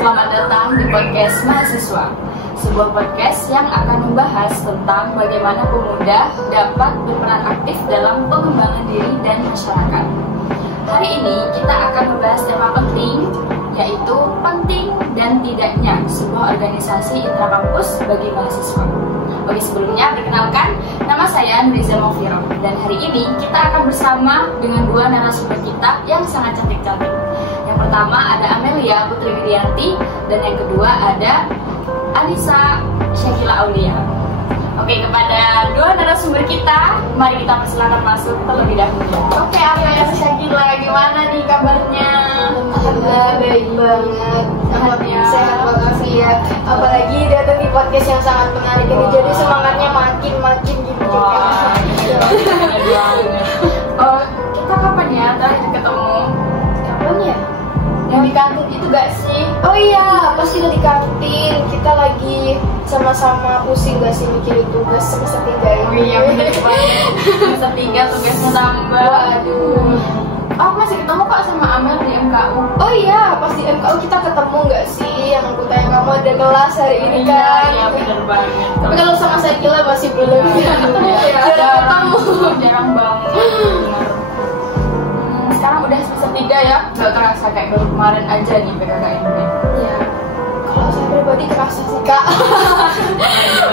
Selamat datang di podcast Mahasiswa, sebuah podcast yang akan membahas tentang bagaimana pemuda dapat berperan aktif dalam pengembangan diri dan masyarakat. Hari ini kita akan membahas tema penting, yaitu penting dan tidaknya sebuah organisasi intrakampus bagi mahasiswa. Oke, sebelumnya perkenalkan, nama saya Nuriza Mofiro, dan hari ini kita akan bersama dengan dua narasumber kita yang sangat cantik-cantik. Yang pertama ada Amelia Putri Widianti, dan yang kedua ada Anissa Syakila Aulia. Oke, kepada dua narasumber kita, mari kita persilakan masuk terlebih dahulu. Oke, Amelia Syakila, gimana nih kabarnya? Alhamdulillah baik banget. Alhamdulillah sehat banget ya. Apalagi datang di podcast yang sangat menarik ini, jadi semangatnya makin gitu. Wah, iya. Oh, kita kapan ya terakhir ketemu? Kapan ya? Yang di kantin itu gak sih? Oh iya, pasti udah di kantin. Kita lagi sama-sama pusing gak sih mikirin tugas semester 3 ini. Oh iya, bener banget. Semester 3 tugasnya tambah. Waduh. Oh, masih ketemu kok sama Amel di MKU. Oh iya, pas di MKU kita ketemu gak sih? Yang aku tanya kamu ada kelas hari ini kan? Iya, bener banget. Tapi kalau sama Syakila masih belum. Jarang ketemu. Jarang banget. Bener. Sekarang udah semester 3 ya, gak kerasa kayak baru kemarin aja nih PKK ini. Iya. Kalau saya pribadi kerasa sih kak.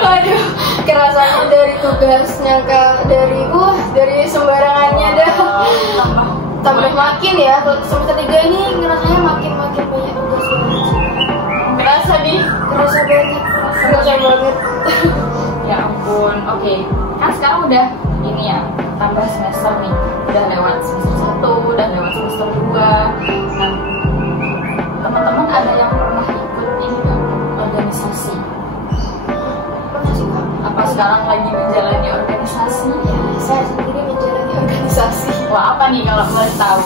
Waduh, kerasanya dari tugasnya kak, dari sembarangannya dah. Tambah makin ya, kalau semester 3 ini ngerasanya makin banyak tugas banget. Kerasa nih? Kerasa banget. Ya ampun, oke. Kan sekarang udah ini ya, tambah semester nih. Udah lewat semester 1, udah lewat semester 2. Nah, teman-teman ada yang pernah ikut ini kan, organisasi? Pernah sih kak. Apa sekarang lagi menjalani organisasi? Ya, saya sendiri menjalani organisasi. Wah, apa nih kalau boleh tahu?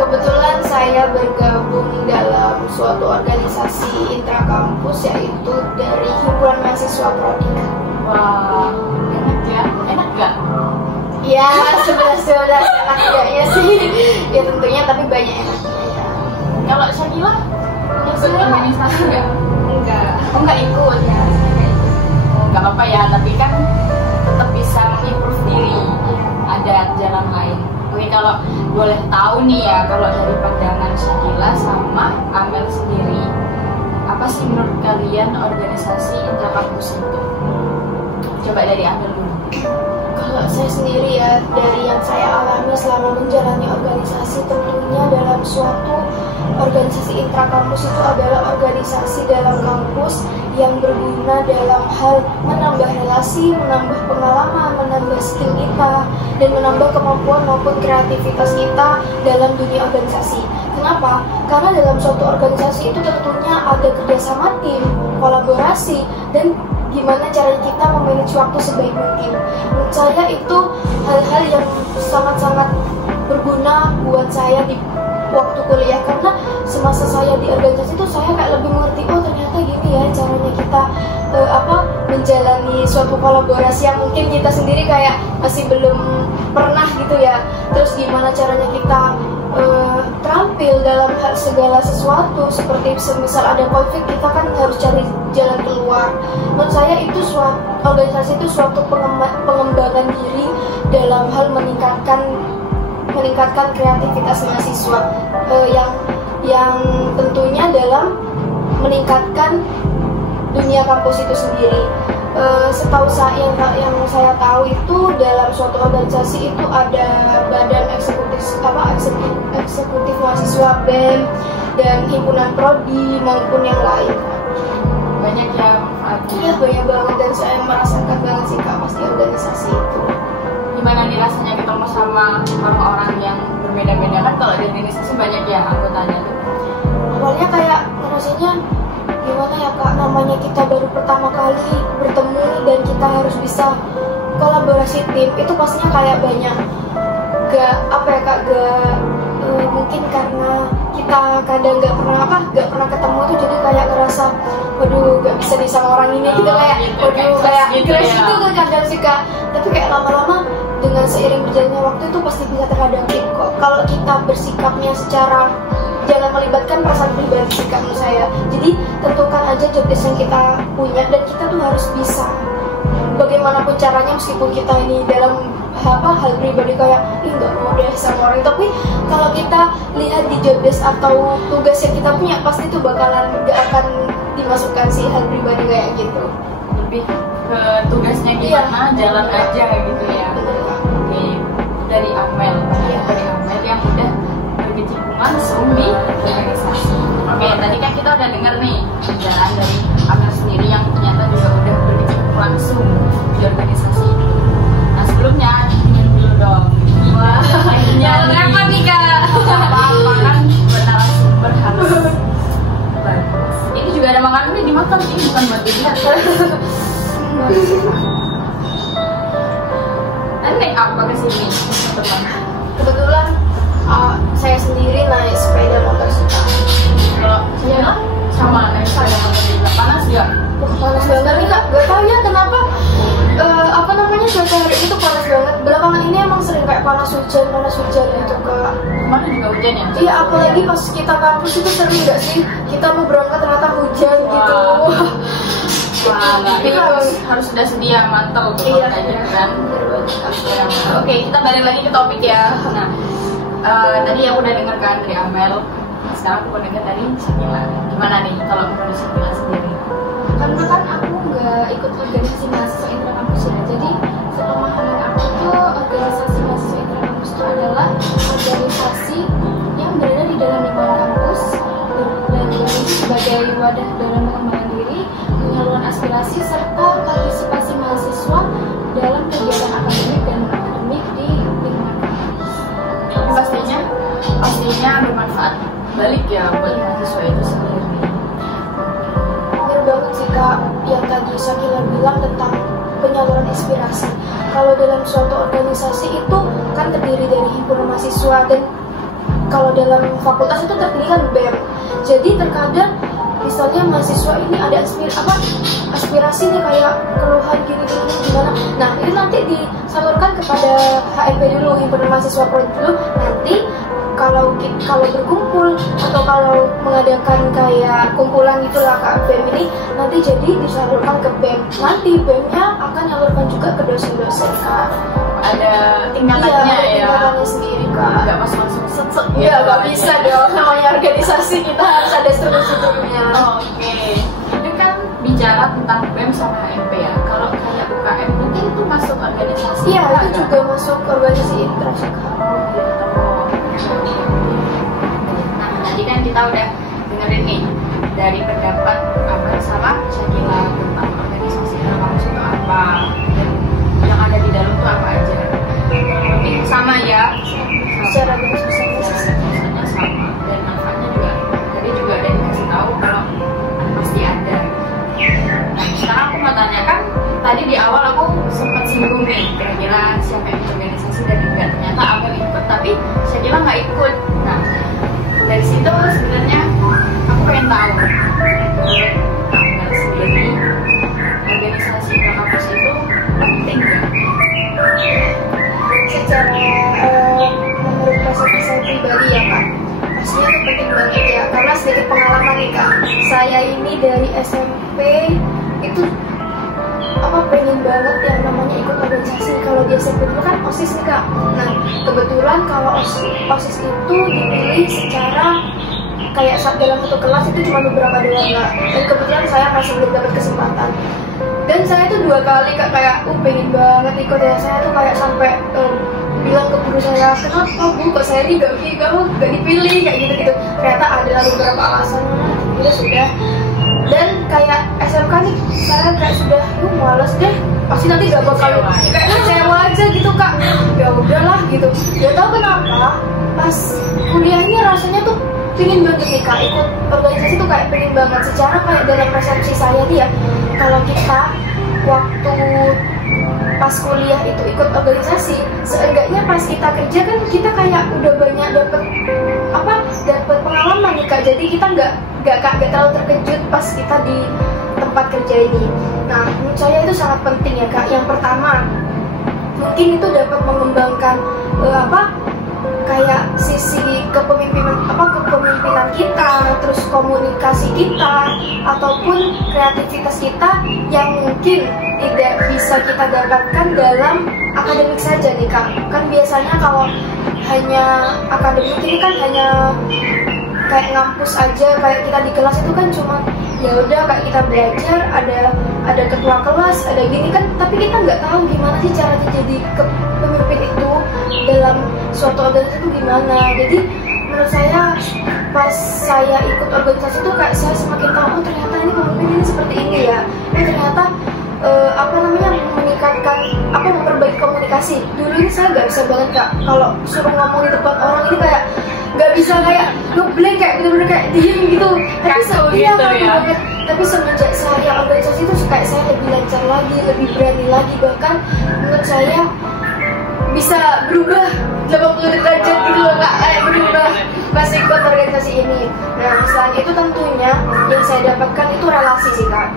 Kebetulan saya bergabung dalam suatu organisasi intrakampus, yaitu dari Himpunan Mahasiswa Prodi. Wah, enak ya? Enak gak? Ya, 11 enak enggaknya sih. Ya tentunya, tapi banyak enaknya ya. Kalau Syakila ikut organisasi nggak? Enggak. Oh, nggak ikut ya? Oh, nggak apa-apa ya, tapi kan tetap bisa mengimprove diri. Ada jalan lain. Oke, kalau boleh tahu nih ya, kalau dari pandangan Syakila sama Amel sendiri, apa sih menurut kalian organisasi intrakampus itu? Coba dari Amel dulu. Kalau saya sendiri ya, dari yang saya alami selama menjalani organisasi, tentunya dalam suatu organisasi intrakampus itu adalah organisasi dalam kampus yang berguna dalam hal menambah relasi, menambah pengalaman, menambah skill kita, dan menambah kemampuan maupun kreativitas kita dalam dunia organisasi. Kenapa? Karena dalam suatu organisasi itu tentunya ada kerjasama tim, kolaborasi, dan gimana cara kita memanage waktu sebaik mungkin. Menurut saya itu hal-hal yang sangat-sangat berguna buat saya di waktu kuliah, karena semasa saya di organisasi itu saya kayak lebih mengerti, oh ternyata gini ya caranya kita menjalani suatu kolaborasi yang mungkin kita sendiri kayak masih belum pernah gitu ya. Terus gimana caranya kita terampil dalam hal segala sesuatu, seperti semisal ada konflik kita kan harus cari jalan keluar. Menurut saya itu organisasi itu suatu pengembangan diri dalam hal meningkatkan kreativitas mahasiswa yang tentunya dalam meningkatkan dunia kampus itu sendiri. Setahu saya yang saya tahu itu dalam suatu organisasi itu ada badan eksekutif mahasiswa BEM dan himpunan prodi maupun yang lain. Banyak yang manfaatnya. Iya, banyak banget, dan saya merasakan banget sih kak pasti organisasi itu. Gimana nih rasanya ketemu sama orang-orang yang berbeda-beda? Kan kalau di organisasi banyak ya anggotanya tuh. Awalnya kayak rasanya gimana ya kak, namanya kita baru pertama kali bertemu dan kita harus bisa kolaborasi tim, itu pastinya kayak banyak gak apa ya kak, mungkin karena kita kadang gak pernah ketemu tuh, jadi kayak ngerasa waduh gak bisa sama orang ini gitu, kayak waduh kayak crush itu tuh kadang sih kak. Tapi kayak lama-lama dengan seiring berjalannya waktu itu pasti bisa terhadapi kok, kalau kita bersikapnya secara jangan melibatkan perasaan pribadi sih kak menurut saya. Jadi tentukan aja job desk yang kita punya dan kita tuh harus bisa bagaimanapun caranya, meskipun kita ini dalam hal pribadi kayak nggak mau deh sama orang, tapi kalau kita lihat di job desk atau tugas yang kita punya pasti itu bakalan nggak akan dimasukkan sih hal pribadi kayak gitu. Lebih ke tugasnya gimana, jalan aja gitu ya. Oke, dari Amel, dari Amel yang udah berkecimpung langsung di organisasi. Oke, tadi kan kita udah dengar nih jalan dari Amel sendiri yang ternyata juga udah berkecimpung langsung di organisasi. Nah sebelumnya ingin dulu dong. Wah, akhirnya apa nih kak? Apa kan narasumber harus bagus. Ini juga ada makanan nih dimakan, ini bukan buat dilihat. Nanti naik apa ke sini? Kebetulan saya sendiri naik sepeda motor sih kak. Kalau saya sama naik sepeda motor juga panas ya? Panas banget nih kak, gak tau ya kenapa cuaca hari itu panas banget. Belakangan ini emang sering kayak panas hujan gitu kak. Kemarin juga hujan ya? Iya, apalagi pas kita kampus itu sering gak sih kita mau berangkat ternyata hujan gitu. Wah, itu harus sudah sedia mantel tuh. Iya, kan? Oke, kita balik lagi ke topik ya. Nah, tadi yang udah denger kan dari Amel. Sekarang aku mau denger dari Sakila. Gimana nih kalau menurut Sakila sendiri? Karena kan aku nggak ikut organisasi mahasiswa intrakampus ya, jadi sepemahaman aku tuh organisasi mahasiswa intrakampus itu adalah organisasi yang berada di dalam lingkungan kampus dan sebagai wadah dalam pengembangan diri, penyaluran aspirasi serta partisipasi mahasiswa dalam kegiatan akademik dan akademik di lingkungan kampus. Pastinya bermanfaat balik ya buat mahasiswa itu sendiri. Bener banget sih kak, yang tadi Sakila bilang tentang penyaluran inspirasi. Kalau dalam suatu organisasi itu kan terdiri dari himpunan mahasiswa, dan kalau dalam fakultas itu terdiri kan BEM. Jadi terkadang misalnya mahasiswa ini ada aspirasi nih kayak keluhan gini gimana. Nah itu nanti disalurkan kepada HMP dulu, himpunan mahasiswa Prodi dulu. Nanti kalau berkumpul atau kalau mengadakan kayak kumpulan gitulah kak BEM ini, nanti jadi disalurkan ke BEM. Nanti BEM-nya akan nyalurkan juga ke dosen-dosen kak. Ada tingkatannya ya. Tingkatannya sendiri kak. Nggak pas langsung set-set. Iya nggak bisa dong. Namanya organisasi kita harus ada struktur-strukturnya. Oke. Ini kan bicara tentang BEM sama HMP ya. Kalau kayak UKM mungkin itu masuk organisasi. Iya itu juga masuk organisasi intra sih kak. Nah, tadi kan kita udah dengerin nih dari pendapat Amel sama Sakila tentang organisasi kampus itu apa dan yang ada di dalam itu apa aja. Ini sama ya, Secara garis besarnya sama dan manfaatnya juga. Tadi juga ada dikasih tahu kalau pasti ada. Nah, sekarang aku mau tanyakan, tadi di awal aku sempat singgung nih kira-kira siapa yang organisasi dan enggak. Ternyata Amel ikut tapi Sakila nggak ikut. Nah, dari situ sebenarnya aku pengen tahu Amel sendiri organisasi kampus itu penting nggak? secara menurut perasaan saya pribadi ya kak, pastinya itu penting banget ya, karena sedikit pengalaman nih kak, saya ini dari SMP itu pengen banget yang namanya ikut organisasi. Kalau di SMP itu kan OSIS nih kak. Nah kebetulan kalau OSIS itu dipilih secara kayak dalam satu kelas itu cuma beberapa doang kak, dan kebetulan saya masih belum dapat kesempatan. Dan saya tuh 2 kali kak kayak pengen banget ikut ya, saya tuh kayak sampai bilang ke guru saya, kenapa bu kok saya ini gak dipilih kayak gitu. Ternyata ada beberapa alasan, ya sudah. Dan kayak SMK nih saya kayak sudah malas deh, pasti nanti gak bakal kayak kecewa aja gitu kak. Ya udahlah gitu. Gak tahu kenapa pas kuliah ini rasanya tuh pengen banget nih kak ikut organisasi tuh kayak pengen banget. Secara kayak dalam persepsi saya nih ya, kalau kita waktu pas kuliah itu ikut organisasi, seenggaknya pas kita kerja kan kita kayak udah banyak dapat pengalaman nih kak. Jadi kita nggak terlalu terkejut pas kita di tempat kerja ini. Nah, menurut saya itu sangat penting ya kak. Yang pertama, mungkin itu dapat mengembangkan kayak sisi kepemimpinan kita, terus komunikasi kita, ataupun kreativitas kita yang mungkin tidak bisa kita dapatkan dalam akademik saja nih kak. Kan biasanya kalau hanya akademik ini kan hanya kayak ngampus aja, kayak kita di kelas itu kan cuma ya udah kayak kita belajar, ada ketua kelas, ada gini kan, tapi kita nggak tahu gimana sih caranya jadi pemimpin itu dalam suatu organisasi itu gimana. Jadi menurut saya pas saya ikut organisasi itu kayak saya semakin tahu ternyata ini pemimpin ini seperti ini ya. Ternyata meningkatkan memperbaiki komunikasi. Dulu ini saya nggak bisa banget kak, kalau suruh ngomong di depan orang ini kayak nggak bisa, kayak ngeblank, kayak bener-bener kayak diem gitu. Tapi semenjak saya organisasi itu kayak saya lebih lancar lagi, lebih berani lagi, bahkan menurut saya bisa berubah 80 derajat gitu loh kak, kayak berubah pas ikut organisasi ini. Nah selain itu tentunya yang saya dapatkan itu relasi sih kak.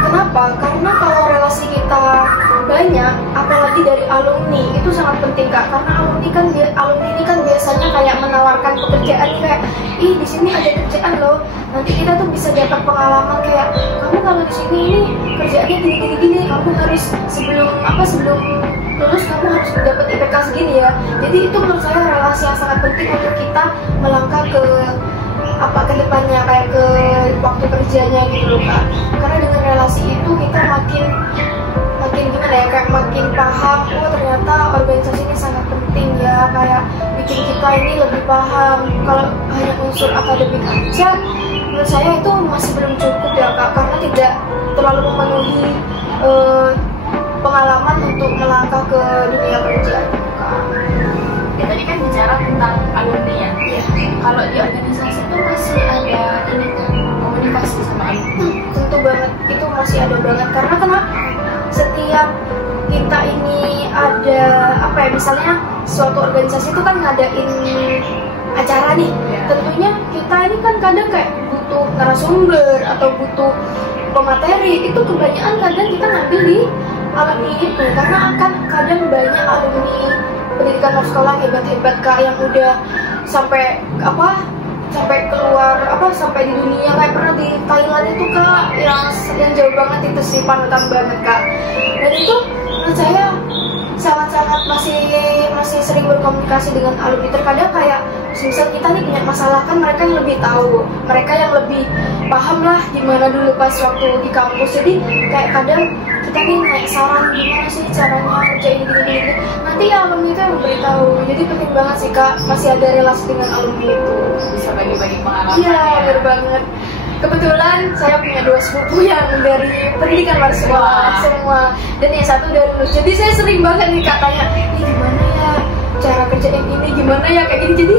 Kenapa? Karena kalau relasi kita banyak, apalagi dari alumni, itu sangat penting kak. Karena alumni ini kan biasanya kayak menawarkan pekerjaan, kayak ih di sini ada kerjaan loh. Nanti kita tuh bisa dapat pengalaman kayak kamu kalau di sini ini kerjaannya gini. Kamu harus sebelum lulus kamu harus dapat IPK segini ya. Jadi itu menurut saya relasi yang sangat penting untuk kita melangkah ke depannya, kayak ke waktu kerjanya gitu loh kak. Karena dengan relasi itu kita makin gimana ya, kayak makin paham, oh ternyata organisasi ini sangat penting ya, kayak bikin kita ini lebih paham. Kalau hanya unsur akademik aja, menurut saya itu masih belum cukup ya kak, karena tidak terlalu memenuhi pengalaman untuk melangkah ke dunia kerja gitu kak. Ya, tadi kan bicara tentang alumni ya. Kalau di organisasi itu masih ada ini kan, komunikasi sama alumni. Tentu banget, itu masih ada banget. Karena kenapa? Setiap kita ini ada misalnya suatu organisasi itu kan ngadain acara nih. Tentunya kita ini kan kadang kayak butuh narasumber atau butuh pemateri. Itu kebanyakan kadang kita ngambil di alumni itu, karena akan kadang banyak alumni pendidikan luar sekolah hebat-hebat kak yang udah sampai keluar sampai di dunia, kayak pernah di Thailand itu kak, yang jauh banget itu sih, panutan banget kak. Dan itu menurut saya sangat-sangat masih sering berkomunikasi dengan alumni. Terkadang kayak misal kita nih punya masalah, kan mereka yang lebih tahu, mereka yang lebih paham lah gimana dulu pas waktu di kampus. Jadi kayak kadang kita nih naik saran gimana sih caranya kerjain gini. Nanti ya alumni itu yang memberitahu. Jadi penting banget sih kak, masih ada relasi dengan alumni itu. Bisa bagi-bagi pengalaman. Iya, benar banget. Kebetulan saya punya 2 sepupu yang dari pendidikan luar sekolah semua, dan yang satu udah lulus. Jadi saya sering banget nih kak tanya, ini gimana ya cara kerja yang ini, gimana ya kayak gini. Jadi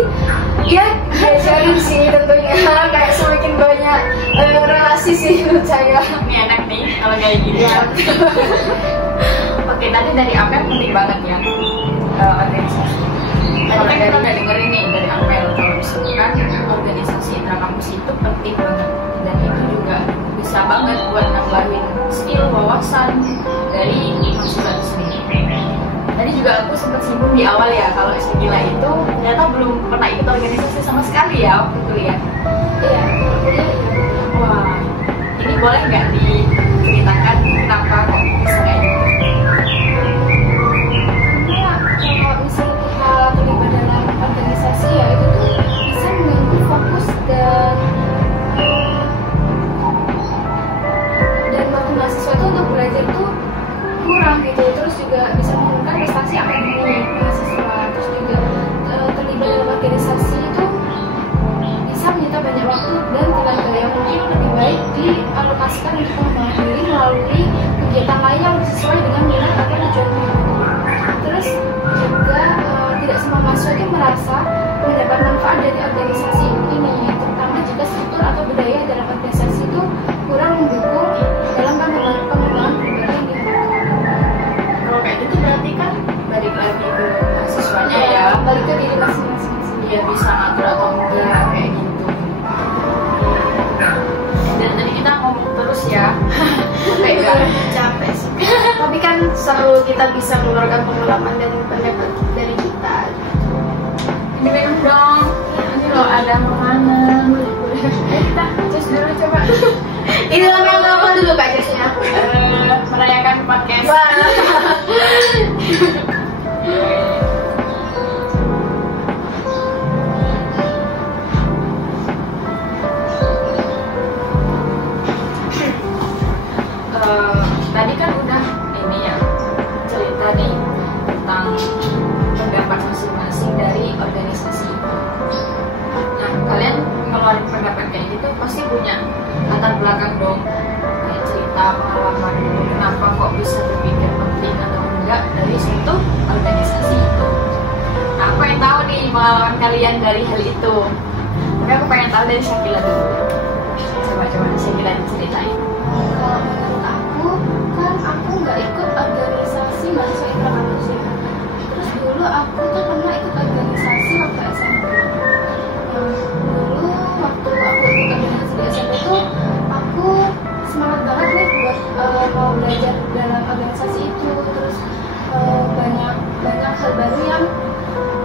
ya diajarin sih tentunya, kayak semakin banyak relasi sih menurut saya. Ini enak nih kalau kayak gini ya. Oke, tadi dari Amel penting banget ya organisasi. Kalau dari udah dengerin nih dari Amel, kalau misalkan organisasi intrakampus itu penting banget, dan itu juga bisa banget buat nambahin skill, wawasan dari mahasiswa itu sendiri. Tadi juga aku sempat singgung di awal ya, kalau Estimila itu ternyata belum pernah ikut organisasi sama sekali ya waktu kuliah. Iya. Wah, ini boleh nggak diceritakan kenapa kok bisa kayak gitu? Kalau misalnya kita terlibat dalam organisasi ya, itu tuh bisa mengganggu fokus dan waktu mahasiswa itu untuk belajar tuh kurang gitu. Terus juga bisa menurunkan prestasi akademik mahasiswa. Terus juga terlibat dalam organisasi itu bisa menyita banyak waktu dan tenaga yang mungkin lebih baik dialokasikan untuk pengembangan diri melalui kegiatan lain yang sesuai dengan minat atau tujuan pribadi. Terus juga tidak semua mahasiswa itu merasa mendapat manfaat dari organisasi ini. seru, kita bisa mengeluarkan pengalaman dan pendapat dari kita. Ini minum dong. Ini loh ada makanan. Kita cus dulu coba. Ini yang apa dulu Kak Jasnya? Merayakan podcast. Tadi kan udah ini ya cerita nih tentang pendapat masing-masing dari organisasi. Nah, kalian ngeluarin pendapat kayak gitu pasti punya latar belakang dong, kayak cerita pengalaman kenapa kok bisa berpikir penting atau enggak dari suatu organisasi itu. Nah, aku pengen tahu nih pengalaman kalian dari hal itu. Tapi aku pengen tahu dari Syakila dulu. Coba Syakila ceritain. Kalau menurut aku kan aku nggak ikut organisasi mahasiswa intrakampus ya. Terus dulu aku tuh pernah ikut organisasi waktu SMP. Dulu waktu aku ikut organisasi di SMP tuh aku semangat banget nih buat mau belajar dalam organisasi itu. Terus banyak hal baru yang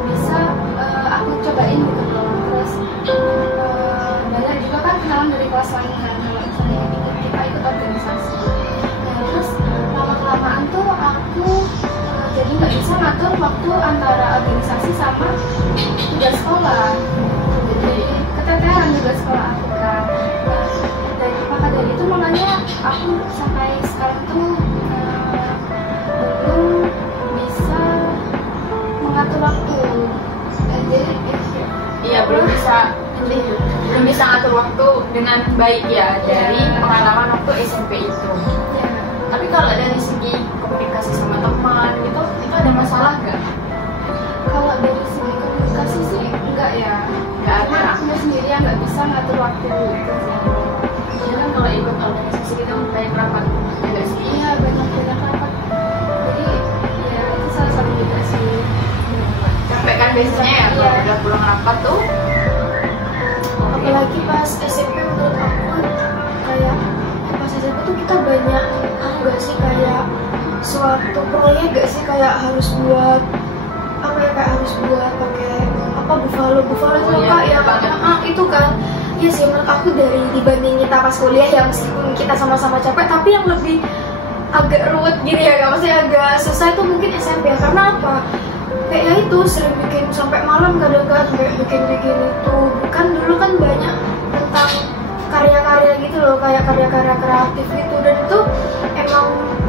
bisa aku cobain gitu loh. Terus banyak juga kan kenalan dari kelas lain kan, kalau misalnya kita ikut organisasi. Nah, terus lama-kelamaan tuh aku jadi nggak bisa ngatur waktu antara organisasi sama tugas sekolah. Jadi keteteran juga sekolah aku kan. Nah, dari maka dari itu makanya aku sampai sekarang tuh belum bisa mengatur waktu. Jadi Iya, belum bisa ngatur waktu dengan baik ya dari pengalaman waktu SMP itu. ya, Tapi kalau dari segi komunikasi sama teman itu ada masalah nggak? kalau dari segi komunikasi sih enggak ya. Nggak Karena ada. aku sendiri yang nggak bisa ngatur waktu gitu sih. Iya kan kalau ikut organisasi kita banyak rapat, ya nggak sih? Iya, banyak rapat. Jadi ya itu salah satu juga sih. Capek kan biasanya ya kalau Iya. udah pulang rapat tuh. Apalagi pas SMP menurut aku kan kayak pas SMP tuh kita banyak gak sih kayak suatu proyek gak sih kayak harus buat apa ya, kayak harus buat pakai apa buffalo itu Oh, iya, Kak ya banget. itu kan. Iya sih, menurut aku dari dibanding kita pas kuliah ya, meskipun kita sama-sama capek tapi yang lebih agak ruwet gitu ya Kak, maksudnya agak susah itu mungkin SMP ya. Karena apa, kayak ya itu sering bikin sampai malam kadang-kadang sampai bikin itu. Kan dulu kan banyak tentang karya-karya gitu loh, kayak karya-karya kreatif gitu, dan itu emang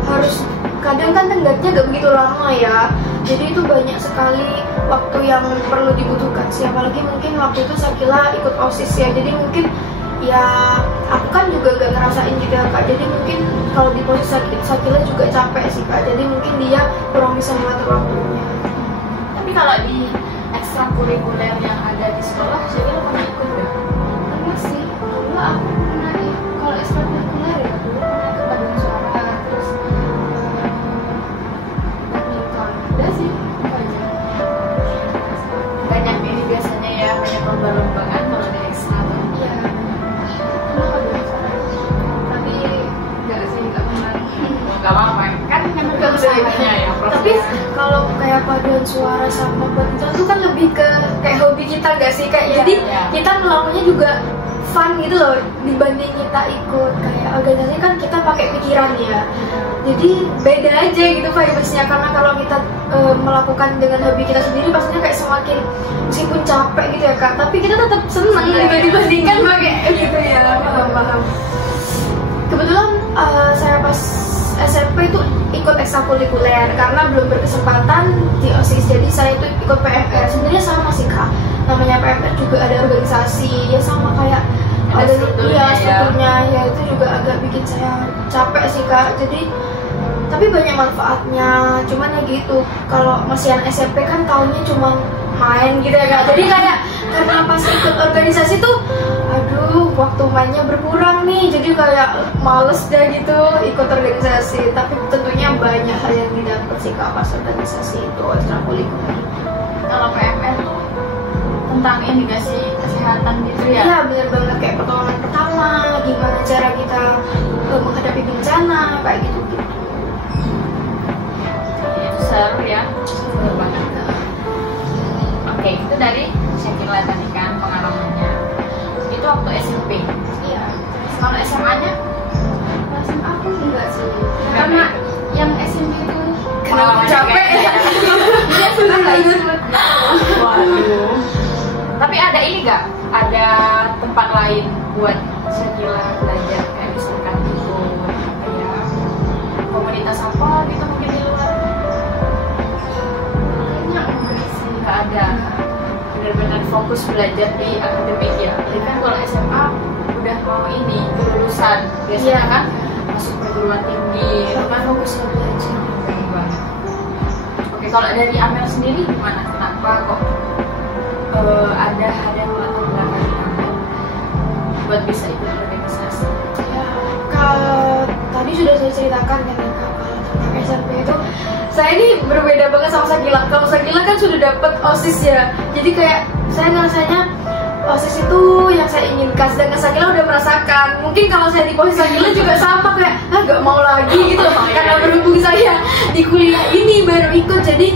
harus kadang kan tenggatnya gak begitu lama ya. Jadi itu banyak sekali waktu yang perlu dibutuhkan sih, apalagi mungkin waktu itu Syakila ikut OSIS ya, jadi mungkin ya aku kan juga gak ngerasain gitu ya Kak, jadi mungkin kalau di posisi Syakila juga capek sih Kak, jadi mungkin dia kurang bisa mengatur waktunya. Tapi kalau di ekstrakurikuler yang ada di sekolah, saya pernah ikut nggak? Pernah sih, dulu aku pernah kalau ekstrakurikuler ya, dulu pernah ke paduan suara, terus badminton, udah sih, itu aja. Banyak ini biasanya ya, banyak lomba-lomba kan kalau di ekstra tuh. Iya, pernah paduan suara, tapi nggak sih, nggak pernah. Nggak apa-apa kan Nggak usah ya. Tapi kalau kayak paduan suara sama badminton itu kan lebih ke kayak hobi kita gak sih kayak, Iya, jadi iya. kita ngelakuinnya juga fun gitu loh, dibanding kita ikut kayak organisasi kan kita pakai pikiran ya, jadi beda aja gitu vibes-nya. Karena kalau kita melakukan dengan hobi kita sendiri pastinya kayak semakin meskipun capek gitu ya Kak, tapi kita tetap senang gitu dibandingkan pakai gitu ya. Paham. Kebetulan saya pas SMP itu ikut ekstrakurikuler karena belum berkesempatan di OSIS, jadi saya itu ikut PMR. Sebenarnya sama sih Kak, namanya PMR juga ada organisasi ya, sama kayak Ada ada strukturnya ya. strukturnya ya, itu juga agak bikin saya capek sih Kak. Jadi tapi banyak manfaatnya, cuman ya gitu, kalau masih anak SMP kan tahunnya cuma main gitu ya Kak, jadi kayak karena pas ikut organisasi tuh aduh waktu mainnya berkurang nih, jadi kayak males deh gitu ikut organisasi. Tapi tentunya banyak hal yang didapat sih Kak pas organisasi itu ekstrakurikuler. Kalau PMR tuh tentang ini gak sih, kesehatan gitu ya? Iya bener banget, kayak pertolongan pertama, gimana cara kita menghadapi bencana kayak gitu. seru ya, seru banget. Oke, itu dari Syakila tadi kan pengalamannya. Itu waktu SMP. Iya. Kalau SMA-nya? SMA aku enggak sih. Karena yang SMP itu Pengalaman capek ya. Iya, sudah nggak ikut. Waduh. Tapi ada ini nggak? Ada tempat lain buat Syakila belajar, kayak misalkan ikut kayak komunitas apa gitu mungkin di luar? Kayaknya enggak sih. Nggak ada. Benar-benar fokus belajar di akademik ya. Jadi kan kalau SMA udah mau ini kelulusan, biasanya Iya. kan masuk perguruan tinggi, itu kan Fokus belajar. keren banget. Oke, kalau dari Amel sendiri gimana? Kenapa kok ada hal yang melatar belakangi Amel buat bisa ikut organisasi? Ya, tadi sudah saya ceritakan kan ya, Kak, kalau tentang SMP itu saya ini berbeda banget sama Syakila. Kalau Syakila kan sudah dapat OSIS ya, jadi kayak saya rasanya OSIS itu yang saya inginkan, sedangkan Syakila udah merasakan. Mungkin kalau saya di posisi Syakila juga sama kayak gak mau lagi gitu, karena berhubung saya di kuliah ini baru ikut, jadi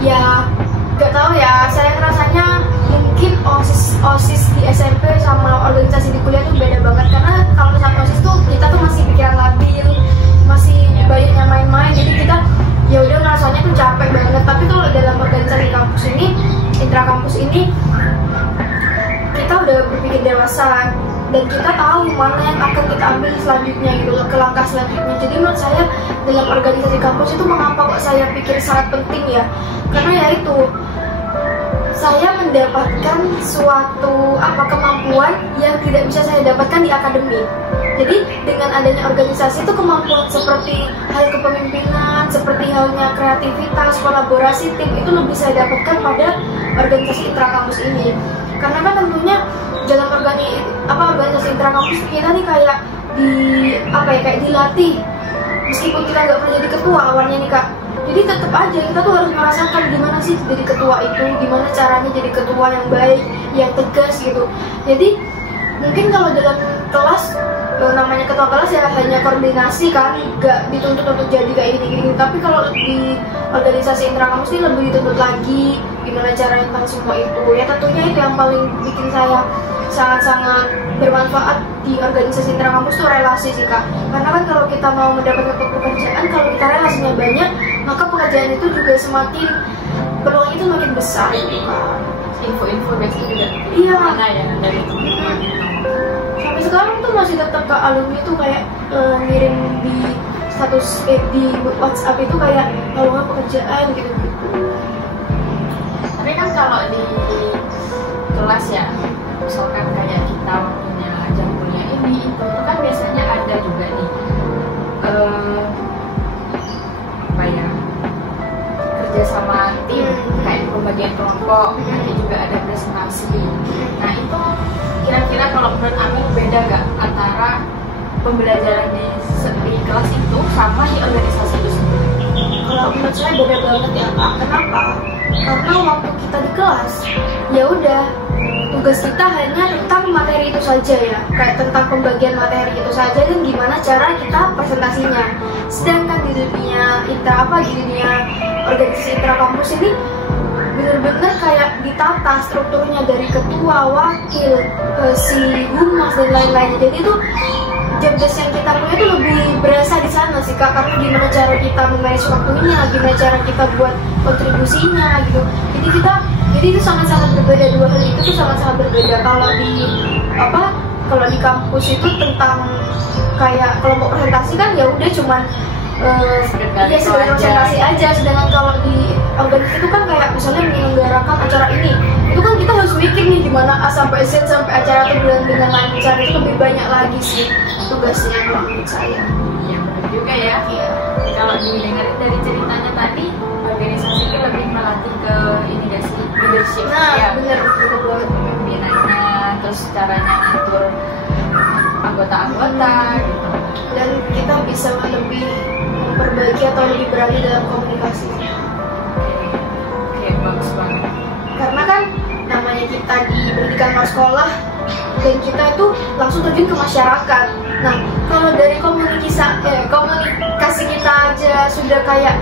ya gak tahu ya, saya rasanya mungkin OSIS di SMP sama organisasi di kuliah tuh beda banget. Karena kalau misalnya OSIS tuh kita tuh masih pikiran labil, masih banyaknya main-main, jadi kita ya udah ngerasanya tuh capek banget. Tapi kalau dalam organisasi kampus ini, intrakampus ini, kita udah berpikir dewasa dan kita tahu mana yang akan kita ambil selanjutnya gitu, ke langkah selanjutnya. Jadi menurut saya dalam organisasi kampus itu mengapa kok saya pikir sangat penting ya, karena ya itu saya mendapatkan suatu kemampuan yang tidak bisa saya dapatkan di akademik. Jadi dengan adanya organisasi itu kemampuan seperti hal kepemimpinan, seperti halnya kreativitas, kolaborasi tim itu lebih saya dapatkan pada organisasi intrakampus ini. Karena kan tentunya dalam organisasi intrakampus kita nih kayak kayak dilatih. Meskipun kita nggak pernah jadi ketua awalnya nih Kak, jadi tetap aja kita tuh harus merasakan gimana sih jadi ketua itu, gimana caranya jadi ketua yang baik, yang tegas gitu. Jadi mungkin kalau dalam kelas namanya ketua kelas ya hanya koordinasi kan, nggak dituntut untuk jadi kayak gini-gini. Tapi kalau di organisasi intrakampus ini lebih dituntut lagi gimana caranya tentang semua itu. Ya tentunya itu yang paling bikin saya sangat-sangat bermanfaat di organisasi intrakampus tuh relasi sih Kak. Karena kan kalau kita mau mendapatkan pekerjaan, kalau kita relasinya banyak, maka pekerjaan itu juga semakin peluangnya itu semakin besar gitu Kak. Info-info itu juga Iya. mana ya dari teman-teman? Sampai sekarang tuh masih tetap Kak, alumni tuh kayak ngirim di status di WhatsApp itu kayak lowongan pekerjaan gitu-gitu. Tapi kan kalau di kelas ya, misalkan kayak kita punya jam kuliah ini itu kan biasanya ada juga nih kerja sama tim, kayak pembagian kelompok, nanti juga ada presentasi. Nah itu kira-kira kalau menurut Amin beda gak antara pembelajaran di kelas itu sama di organisasi itu sendiri? Kalau menurut saya beda banget ya Kak. Kenapa? Karena waktu kita di kelas, ya udah tugas kita hanya tentang materi itu saja ya, kayak tentang pembagian materi itu saja dan gimana cara kita presentasinya. Sedangkan di dunia di dunia organisasi intrakampus ini benar-benar kayak ditata strukturnya dari ketua, wakil, si humas dan lain-lainnya. Jadi itu job desk yang kita punya itu lebih berasa di sana sih Kak, karena gimana cara kita memanage waktunya, gimana cara kita buat kontribusinya gitu. Jadi itu sangat-sangat berbeda, dua hal itu tuh sangat-sangat berbeda. Kalau di kampus itu tentang kayak kelompok presentasi kan ya udah cuman sebagai presentasi aja. Sedangkan kalau di organisasi itu kan kayak misalnya menyelenggarakan acara ini, itu kan kita harus mikir nih gimana A sampai Z sampai acara itu berjalan dengan lancar. Itu lebih banyak lagi sih tugasnya kalau menurut saya. Ya benar juga ya. Iya. Kalau didengarin dari ceritanya tadi, organisasi itu lebih melatih ke ini gak sih, leadership. Nah, ya, benar banget. Pemimpinannya, terus caranya ngatur anggota-anggota gitu. Dan kita bisa lebih memperbaiki atau lebih berani dalam komunikasi. Oke, bagus banget. Karena kan namanya kita di pendidikan luar sekolah dan kita itu langsung terjun ke masyarakat. Nah, kalau dari komunikasi kita aja sudah kayak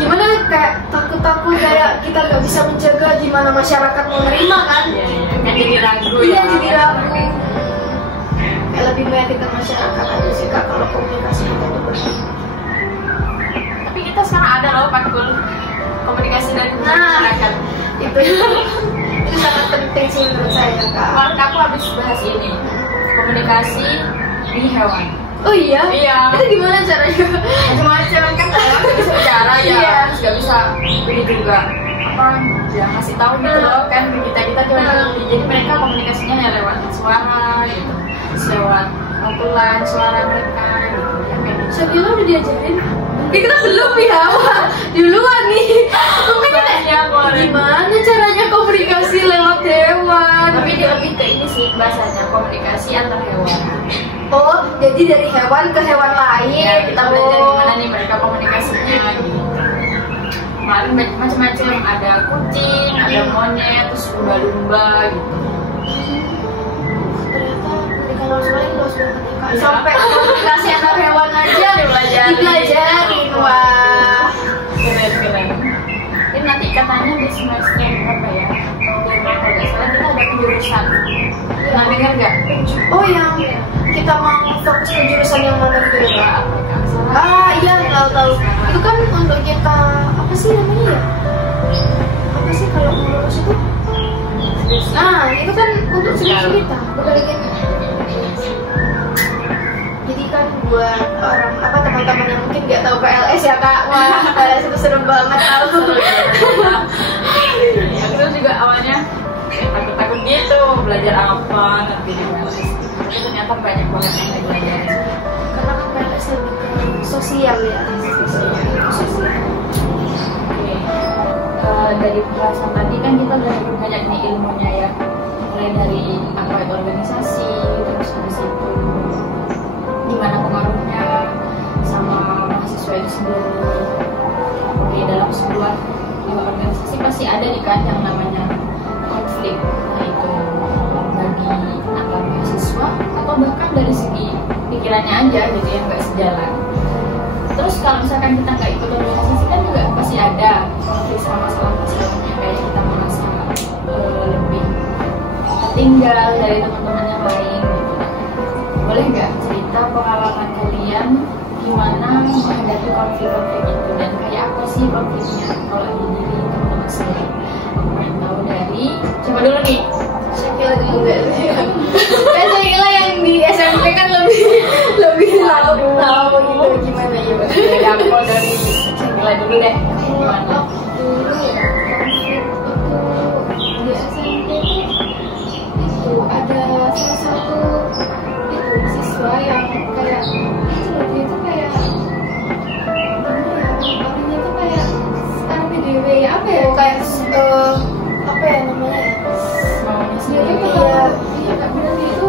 gimana kayak takut kayak kita nggak bisa menjaga gimana masyarakat mau nerima kan. Kayak jadi ragu Iya, ya. jadi ragu. Kayak lebih meyakinkan masyarakat aja sih kak kalau komunikasi kita itu benar. Tapi kita sekarang ada loh Pakul komunikasi dari masyarakat. Itu sangat penting sih menurut saya kak. Kemarin aku habis bahas ini komunikasi di hewan. Oh iya? Iya. Itu gimana caranya? Macam-macam kan hewan nggak bisa bicara ya, Iya. terus nggak bisa ini juga apa ya ngasih tahu gitu loh kan kita cuma jadi mereka komunikasinya ya lewat suara gitu, lewat rangkulan suara mereka gitu ya kayak gitu. Sabila udah diajarin? Kita belum ya, wah duluan nih. Gimana caranya komunikasi lewat hewan? Tapi dia lebih ke ini sih bahasanya komunikasi antar hewan. Oh, jadi dari hewan ke hewan lain. Ya, kita belajar gimana nih mereka komunikasinya gitu. Kemarin macam-macam, ada kucing, ada monyet, terus lumba-lumba gitu. Ternyata pendidikan luas sekali luas banget ya kak. Iya. Sampai komunikasi antar hewan aja dipelajarin. Wah. Keren. Ini nanti katanya di semester berapa ya? Kalau nggak salah kita ada penjurusan. Nah dengar nggak? Oh yang kita mau fokus ke jurusan yang mana gitu ya kak? Ah iya tahu. Itu kan untuk kita apa sih namanya ya? Apa sih kalau mau lulus itu? Nah itu kan untuk skripsi kita, bukan kita. Jadi kan buat orang apa teman-teman yang mungkin nggak tahu PLS ya kak, wah PLS itu seru banget tahu. Ya, terus juga awalnya takut-takut gitu belajar apa nanti di PLS. Tapi ternyata banyak banget yang saya belajar. Karena kan PLS lebih ke sosial ya. Sosial. Oke. Dari pembahasan tadi kan kita udah banyak nih ilmunya ya, mulai dari apa itu organisasi, terus habis itu gimana pengaruhnya sama mahasiswa itu sendiri. Oke, dalam sebuah organisasi pasti ada nih kan yang namanya konflik, yaitu bagi antar mahasiswa atau bahkan dari segi pikirannya aja gitu yang nggak sejalan. Terus kalau misalkan kita nggak ikut organisasi kan juga pasti ada konflik sama masalah-masalahnya, kayak kita merasa lebih tertinggal dari teman-teman yang lain gitu. Boleh nggak cerita pengalaman kalian gimana menghadapi konflik-konflik itu dan kayak apa sih konfliknya kalau di diri teman-teman sendiri? Aku pengen tahu dari siapa dulu nih? Syakila dulu nggak sih? Kan Syakila yang di SMP kan lebih tahu gitu gimana ya bang? Dari aku dari Syakila dulu deh. Gimana? Dulu ya konflik itu di SMP itu ada salah satu itu siswa yang kayak dia itu kayak gimana ya orangnya itu kayak RPDW apa ya kayak apa ya namanya ya? Dia itu kalau dia nggak benar dia itu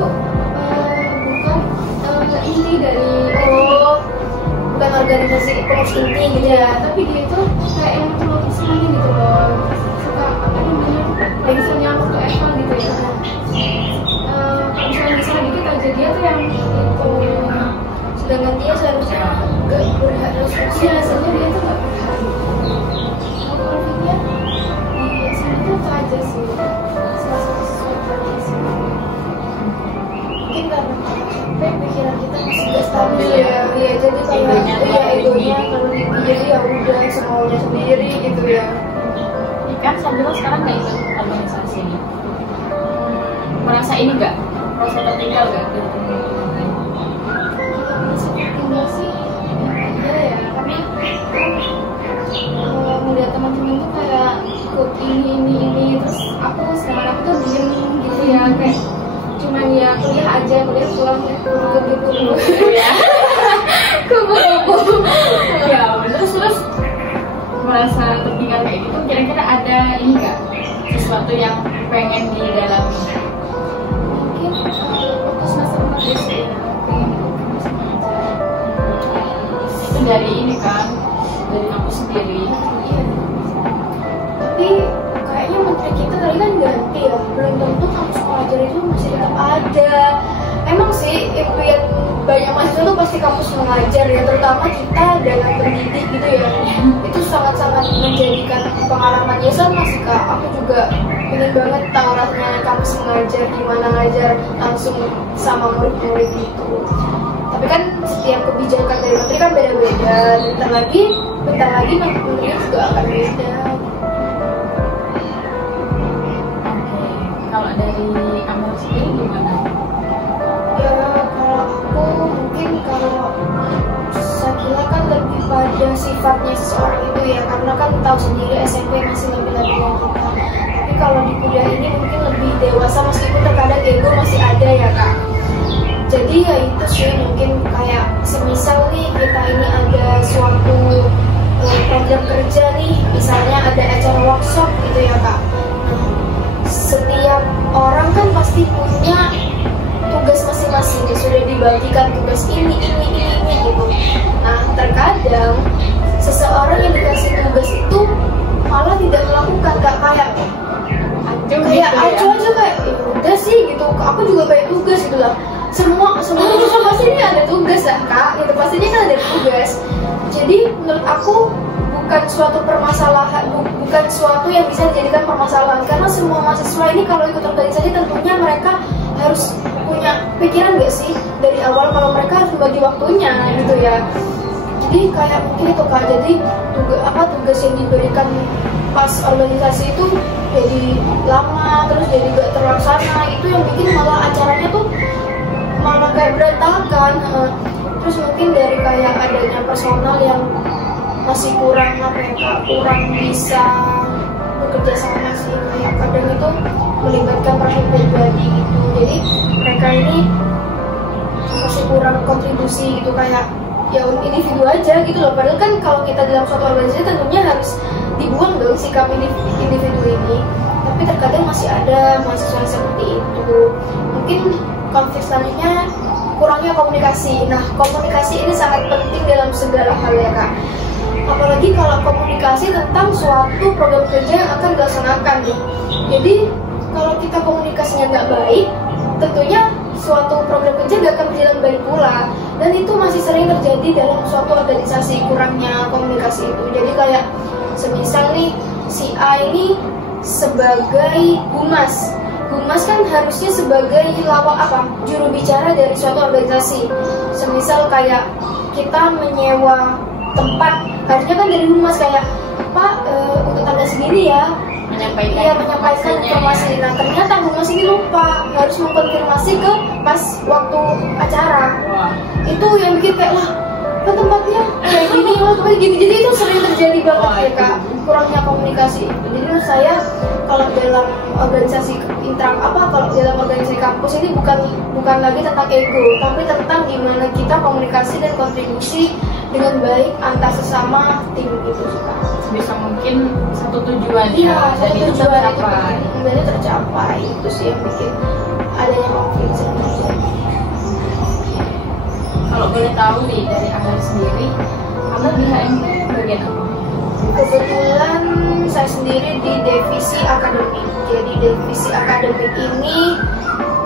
bukan inti dari bukan organisasi pengurus inti gitu ya, tapi dia itu kayak yang terlalu senang gitu loh, suka apa namanya misalnya waktu Eva gitu ya. Kalau misalnya di sana dikit aja dia tuh yang itu, sedangkan dia seharusnya gak berhak sosial, rasanya dia tuh gak berhak. Konfliknya di sana tuh itu aja sih, salah satu sesuatu aja sih. Mungkin karena sampai pikiran kita masih gak stabil ya, iya jadi kalau egonya kalau jadi ya udah semaunya sendiri gitu ya. Kan Sabila sekarang nggak ikut organisasi nih. Merasa ini nggak? Merasa tertinggal nggak? Merasa tertinggal sih ya, ya karena melihat teman-teman tuh kayak ikut ini terus aku sekarang aku tuh diem gitu ya, kayak cuman ya kuliah aja, kuliah pulang ya kumpul ya kumpul Ya terus merasa tertinggal kayak gitu. Kira-kira ada ini nggak sesuatu yang pengen didalami? mungkin fokus sama sih pengen fokus sama aja. Itu dari ini kan, dari aku sendiri. Iya. Tapi kayaknya menteri kita kali kan ganti ya, belum tentu kampus pengajar itu masih tetap ada. Emang sih impian banyak mahasiswa tuh pasti kampus mengajar ya, terutama kita dalam pendidik gitu ya, itu sangat-sangat menjadikan pengalaman ya sama sih Kak. Aku juga pengen banget tahu rasanya kampus mengajar, gimana ngajar langsung sama murid-murid itu. Tapi kan setiap kebijakan dari menteri kan beda-beda, bentar lagi menterinya juga akan beda. Kalau dari Amel sendiri gimana? Ya kalau aku mungkin kalau Sakila kan lebih pada sifatnya seseorang itu ya, karena kan tahu sendiri SMP masih lebih tua kita. Tapi kalau di kuliah ini mungkin lebih dewasa, meskipun terkadang ego masih ada ya Kak. Jadi ya itu sih, mungkin kayak semisal nih kita ini ada suatu program kerja nih, misalnya ada acara workshop gitu ya Kak. Setiap orang kan pasti punya tugas masing-masing, ya sudah dibagikan tugas ini gitu. Nah terkadang seseorang yang dikasih tugas itu malah tidak melakukan, Kak, kayak aja kayak udah sih gitu, aku juga kayak tugas gitu lah. Semua tugas pasti ini ada tugas ya Kak, gitu pastinya kan ada tugas. Jadi menurut aku bukan suatu permasalahan, bukan suatu yang bisa dijadikan permasalahan, karena semua mahasiswa ini kalau ikut organisasi tentunya mereka harus punya pikiran gak sih dari awal kalau mereka harus membagi waktunya gitu ya. Jadi kayak mungkin itu Kak, jadi tugas yang diberikan pas organisasi itu jadi lama, terus jadi gak terlaksana, itu yang bikin malah acaranya tuh malah kayak berantakan. Terus mungkin dari kayak adanya personal yang masih kurang kurang bisa bekerja sama sih, kayak kadang itu melibatkan peran pribadi gitu. Jadi mereka ini masih kurang kontribusi gitu, kayak ya individu aja gitu loh. Padahal kan kalau kita dalam suatu organisasi tentunya harus dibuang dong sikap individu ini. Tapi terkadang masih ada mahasiswa seperti itu. Mungkin konflik selanjutnya kurangnya komunikasi. Nah, komunikasi ini sangat penting dalam segala hal ya Kak. Apalagi kalau komunikasi tentang suatu program kerja yang akan dilaksanakan nih. Jadi kalau kita komunikasinya nggak baik, tentunya suatu program kerja nggak akan berjalan baik pula. Dan itu masih sering terjadi dalam suatu organisasi, kurangnya komunikasi itu. Jadi kayak semisal nih si A ini sebagai humas kan harusnya sebagai juru bicara dari suatu organisasi. Semisal kayak kita menyewa tempat, harusnya kan dari humas kayak Pak untuk tanggal segini ya menyampaikan informasi. Nah ternyata humas ini lupa, harus mengkonfirmasi ke pas waktu acara. Itu yang bikin kayak tempatnya kayak gini, jadi itu sering terjadi banget ya Kak, kurangnya komunikasi itu. Jadi menurut saya kalau dalam organisasi kalau dalam organisasi kampus ini bukan lagi tentang ego, tapi tentang gimana kita komunikasi dan kontribusi dengan baik antar sesama tim gitu Kak. Bisa mungkin satu tujuan ya, dan itu tercapai. Itu sih yang bikin adanya konflik sebenarnya. Kalau boleh tahu nih dari Amel sendiri, Amel di HMP bagian apa? Kebetulan saya sendiri di divisi akademik. Jadi divisi akademik ini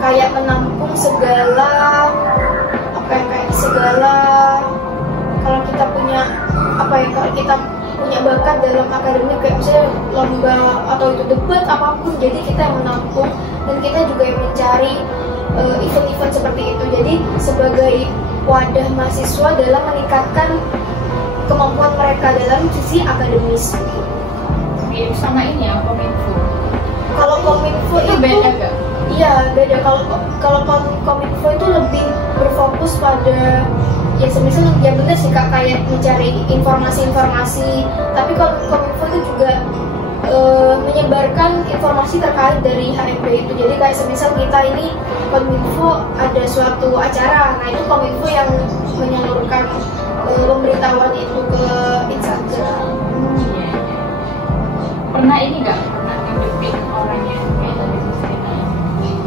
kayak menampung segala kalau kita punya kalau kita punya bakat dalam akademik, kayak misalnya lomba atau itu debat apapun, jadi kita yang menampung dan kita juga yang mencari event-event seperti itu. Jadi sebagai wadah mahasiswa dalam meningkatkan kemampuan mereka dalam sisi akademis. Mirip sama ini ya, Kominfo. Kalau Kominfo itu beda gak? Iya beda. Kalau Kominfo itu lebih berfokus pada ya semisal ya bener sih Kak, kayak mencari informasi. Tapi kalau Kominfo itu juga menyebarkan informasi terkait dari HMP itu. Jadi kayak semisal kita ini Kominfo ada suatu acara, nah itu Kominfo yang menyalurkan pemberitahuan itu ke Instagram. Pernah ini nggak? Pernah ngadepin orang yang kayak tadi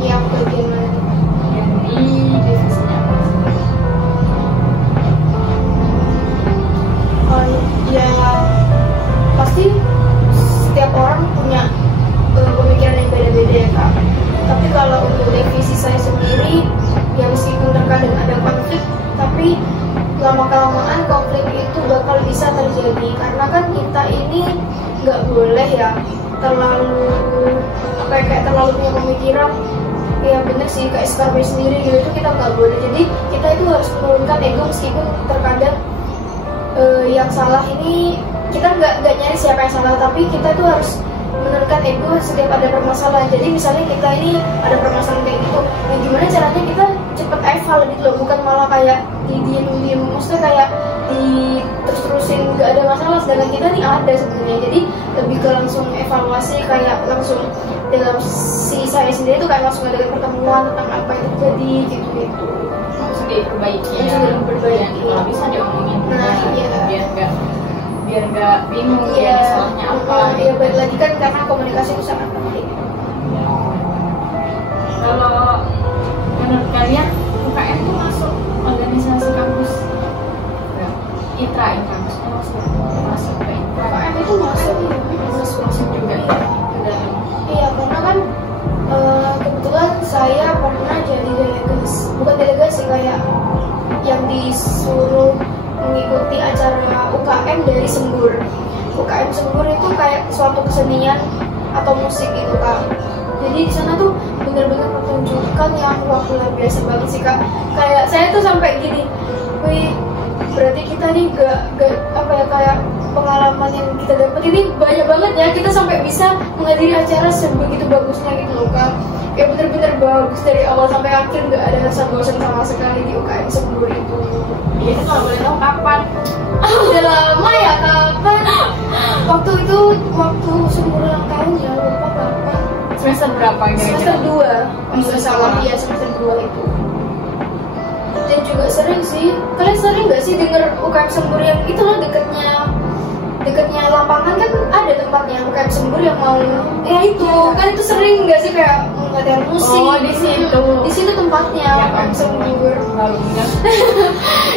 yang bagaimana? Yang di divisinya apa? Ya pasti setiap orang punya pemikiran yang beda-beda ya Kak. Tapi kalau untuk divisi saya sendiri, ya meskipun terkadang ada konflik, tapi lama-kelamaan konflik itu bakal bisa terjadi, karena kan kita ini nggak boleh ya terlalu kayak terlalu punya pemikiran. Ya bener sih, kayak SKB sendiri gitu itu kita nggak boleh. Jadi kita itu harus menurunkan ego, meskipun terkadang yang salah ini kita nggak nyari siapa yang salah, tapi kita tuh harus menurunkan ego setiap ada permasalahan. Jadi misalnya kita ini ada permasalahan kayak gitu, nah gimana caranya kita cepet eval gitu loh, bukan malah kayak diem, maksudnya kayak terus-terusin nggak ada masalah sedangkan kita nih ada sebenarnya. Jadi lebih ke langsung evaluasi, kayak langsung dalam si saya sendiri tuh kayak langsung ada pertemuan tentang apa yang terjadi gitu. Langsung diperbaiki ya. Langsung diperbaiki. Kalau bisa diomongin. Nah iya. Biar nggak bingung ya salahnya apa. Iya balik lagi kan karena komunikasi itu sangat penting. Kalau menurut kalian UKM itu masuk organisasi kampus? Intra kampusnya masuk ke Intra. UKM itu masuk juga ya ke dalam. Iya karena kan kebetulan saya pernah jadi bukan delegasi, kayak yang disuruh mengikuti acara UKM dari Sembur. UKM Sembur itu kayak suatu kesenian atau musik gitu kak. Jadi di sana tuh bener-bener pertunjukan yang luar biasa banget sih kak. Kayak saya tuh sampai gini, wih berarti kita nih gak apa ya, kayak pengalaman yang kita dapat ini banyak banget ya. Kita sampai bisa menghadiri acara sebegitu bagusnya gitu loh kak. Kayak bener-bener bagus dari awal sampai akhir, nggak ada rasa bosan sama sekali di UKM Sembur itu. Itu kalau boleh tahu kapan? Udah lama ya kapan? Waktu Sembur ulang tahun ya, lupa kapan. Semester berapa ini? Semester 2. Semester salah ya, semester 2 itu. Dan juga sering sih, kalian sering nggak sih denger UKM Sembur yang itu loh dekatnya lapangan kan ada tempatnya UKM Sembur yang mau ya itu kan itu sering nggak sih kayak latihan musik. Oh di situ tempatnya ya, UKM Sembur.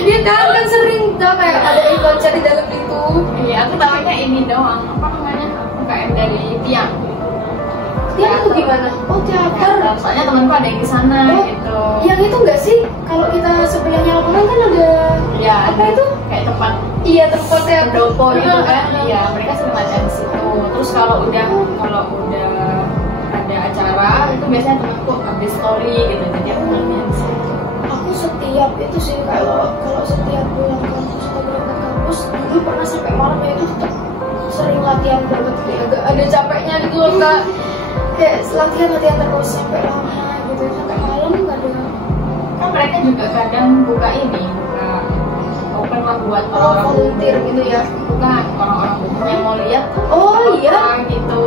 Dia kan sering tuh kayak ada konser di dalam itu. Iya aku tahunya ini doang, apa namanya, UKM dari Tiang. Tiang itu gimana? Oh teater. Soalnya temanku ada yang di sana gitu. Yang itu nggak sih? Kalau kita sebelahnya lapangan kan ada ya, apa itu? Kayak tempat. Iya tempat yang pendopo gitu kan. Iya mereka sering latihan di situ. Terus kalau udah ada acara itu biasanya temanku update story gitu, jadi aku latihan di situ. Aku setiap itu sih kalau setiap pulang kampus atau berangkat kampus dulu pernah sampai malam ya itu tetap sering latihan banget gitu ya, agak ada capeknya gitu loh kak. Kayak latihan terus sampai lama gitu, sampai malam nggak ada. Kan mereka juga kadang buka open lah buat orang-orang volunteer gitu ya. Bukan orang-orang umum yang mau lihat. Oh iya gitu.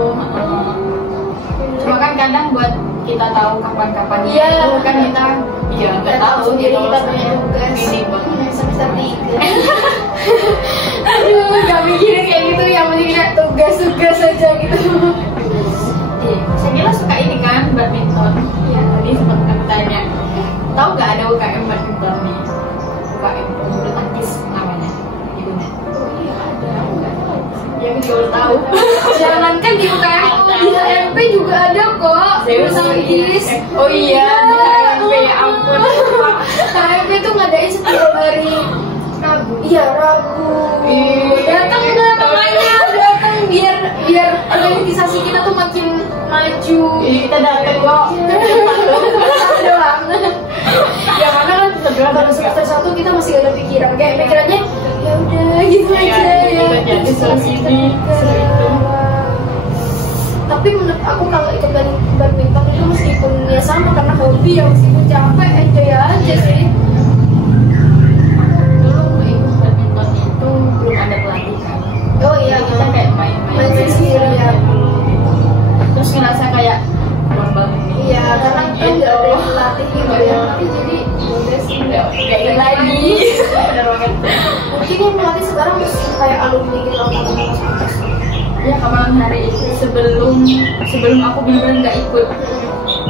Cuma kan kadang buat kita tahu kapan-kapan iya. Itu kan kita nggak tahu jadi gitu. kita punya tugas ini banget semester 3. Aduh nggak mikirin kayak gitu, yang penting kita tugas aja gitu. Saya kira suka ini kan badminton. Iya. Tadi sempat tanya, tahu nggak ada UKM badminton nih? UKM bulu tangkis namanya di Unet. Oh iya ada, aku nggak tahu. Yang juga tahu. Jangankan di UKM, di HMP juga ada kok bulu tangkis. Oh iya, di HMP ya ampun. HMP tuh ngadain setiap hari Rabu. Iya Rabu. Datang biar organisasi kita tuh makin maju. Kita datang kok. Doang. Ya karena kan baru semester 1 kita masih gak ada pikiran, kayak pikirannya ya udah gitu aja ya. Jadi ini. Tapi menurut aku kalau ikut badminton itu meskipun ya sama karena hobi ya, meskipun capek enjoy aja sih. Dulu ikut badminton itu belum ada pelatih kan. Oh iya kita kayak main sendiri ya. Terus ngerasa kayak lomba ini. Iya karena kan nggak ada yang pelatih gitu ya. Jadi udah sih nggak ingin lagi. Bener banget. Mungkin yang pelatih sekarang masih kayak alumni gitu loh. Ya kemarin hari itu sebelum aku benar-benar nggak ikut,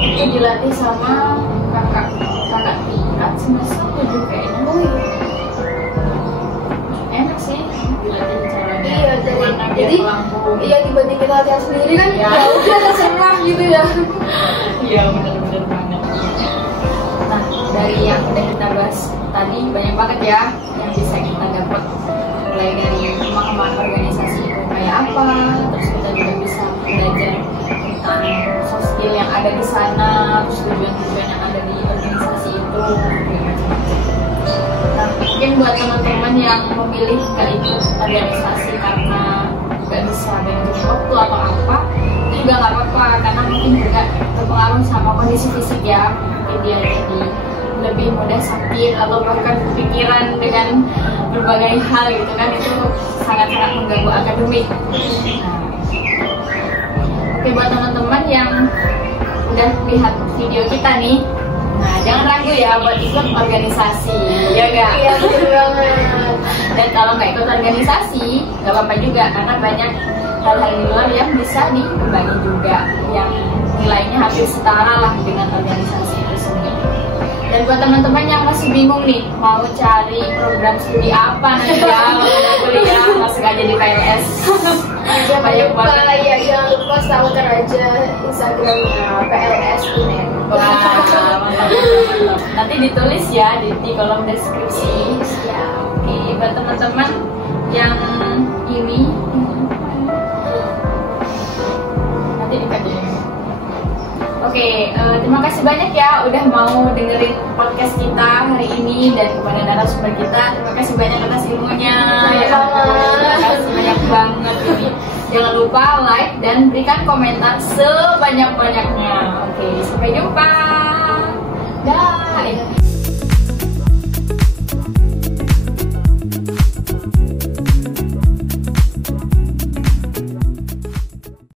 itu dilatih sama kakak tingkat semester 7 kayaknya. Oh iya. Enak sih dilatih caranya. Iya jadi iya dibanding kita latihan sendiri kan ya udah terserah gitu ya. Iya benar-benar banget. Nah dari yang udah kita bahas tadi banyak banget ya yang bisa kita dapat, mulai dari pemahaman organisasi itu kayak apa, terus kita juga bisa belajar tentang soft skill yang ada di sana, terus tujuan-tujuan yang ada di organisasi itu. Nah, mungkin buat teman-teman yang memilih gak ikut organisasi karena gak bisa banyak waktu atau apa, itu juga gak apa-apa, karena mungkin juga terpengaruh sama kondisi fisik ya. Mungkin dia jadi lebih mudah sakit atau bahkan kepikiran dengan berbagai hal gitu kan, itu sangat-sangat mengganggu akademik. Nah, oke, buat teman-teman yang udah lihat video kita nih, nah jangan ragu ya buat ikut organisasi, ya gak? Iya, betul banget. Dan kalau nggak ikut organisasi, nggak apa-apa juga, karena banyak hal-hal di luar yang bisa dikembangin juga, yang nilainya hampir setara lah dengan organisasi itu sendiri. Dan buat teman-teman yang masih bingung nih, mau cari program studi apa nanti ya, kalau udah kuliah, masuk aja di PLS. Jangan lupa, ya jangan lupa stalker aja Instagramnya PLS UNED. Wah, mantap. Nanti ditulis ya di kolom deskripsi. Ya. Oke, buat teman-teman yang ini nanti dikaji. Oke, terima kasih banyak ya udah mau dengerin podcast kita hari ini, dan kepada narasumber kita terima kasih banyak atas ilmunya. Terima kasih banyak banget ini. Jangan lupa like dan berikan komentar sebanyak-banyaknya. Oke, sampai jumpa. Dah.